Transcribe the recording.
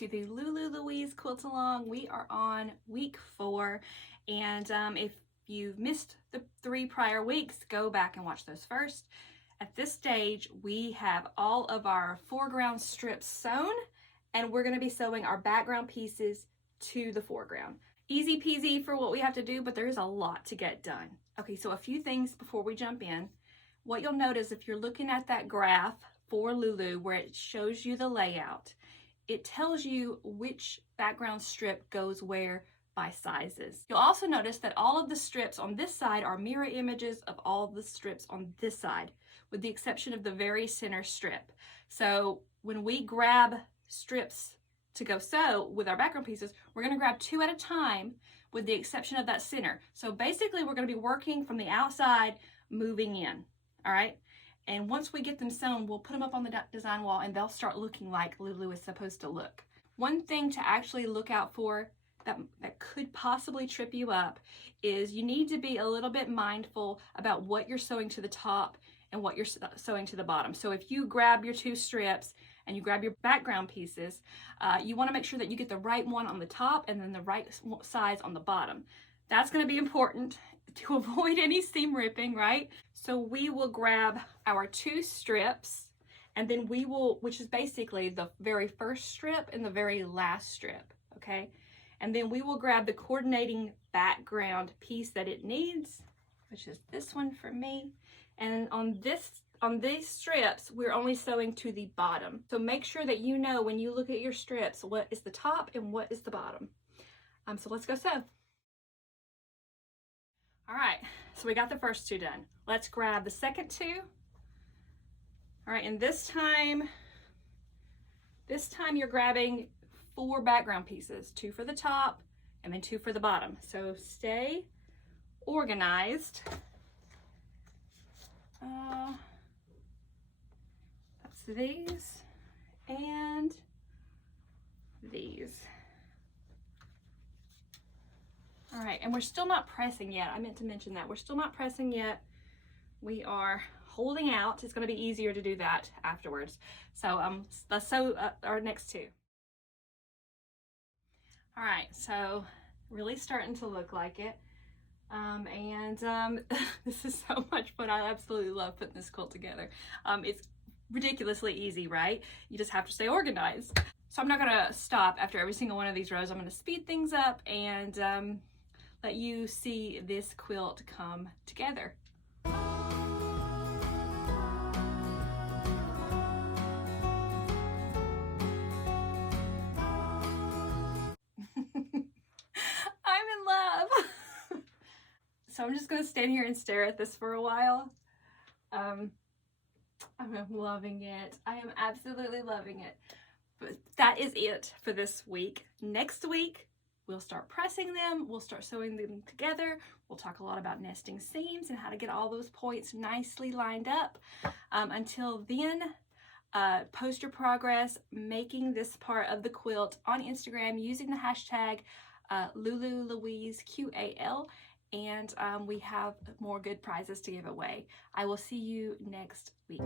to the Lulu Louise Quilt Along. We are on week 4, and if you've missed the 3 prior weeks, go back and watch those first. At this stage, we have all of our foreground strips sewn, and we're going to be sewing our background pieces to the foreground. Easy peasy for what we have to do, but there is a lot to get done. Okay, so a few things before we jump in. What you'll notice if you're looking at that graph for Lulu where it shows you the layout, it tells you which background strip goes where by sizes. You'll also notice that all of the strips on this side are mirror images of all the strips on this side, with the exception of the very center strip. So when we grab strips to go sew with our background pieces, we're going to grab 2 at a time with the exception of that center. So basically we're going to be working from the outside, moving in, all right? And once we get them sewn, we'll put them up on the design wall and they'll start looking like Lulu is supposed to look. One thing to actually look out for that could possibly trip you up is you need to be a little bit mindful about what you're sewing to the top and what you're sewing to the bottom. So if you grab your 2 strips and you grab your background pieces, you want to make sure that you get the right one on the top and then the right size on the bottom. That's going to be important to avoid any seam ripping, right? So we will grab our 2 strips, and then we will, which is basically the very first strip and the very last strip, okay? And then we will grab the coordinating background piece that it needs, which is this one for me. And on these strips, we're only sewing to the bottom. So make sure that you know when you look at your strips, what is the top and what is the bottom. So let's go sew. All right, so we got the first 2 done. Let's grab the second 2. All right, and this time you're grabbing 4 background pieces, 2 for the top and then 2 for the bottom. So stay organized. That's these and these. All right, and we're still not pressing yet. I meant to mention that. We're still not pressing yet. We are holding out. It's going to be easier to do that afterwards. So let's sew our next 2. All right, so really starting to look like it. This is so much fun. I absolutely love putting this quilt together. It's ridiculously easy, right? You just have to stay organized. So I'm not going to stop after every single one of these rows. I'm going to speed things up and let you see this quilt come together. I'm in love. So I'm just going to stand here and stare at this for a while. I'm loving it. I am absolutely loving it. But that is it for this week. Next week, we'll start pressing them. We'll start sewing them together. We'll talk a lot about nesting seams and how to get all those points nicely lined up. Until then, post your progress making this part of the quilt on Instagram using the hashtag Lulu Louise QAL. And we have more good prizes to give away. I will see you next week.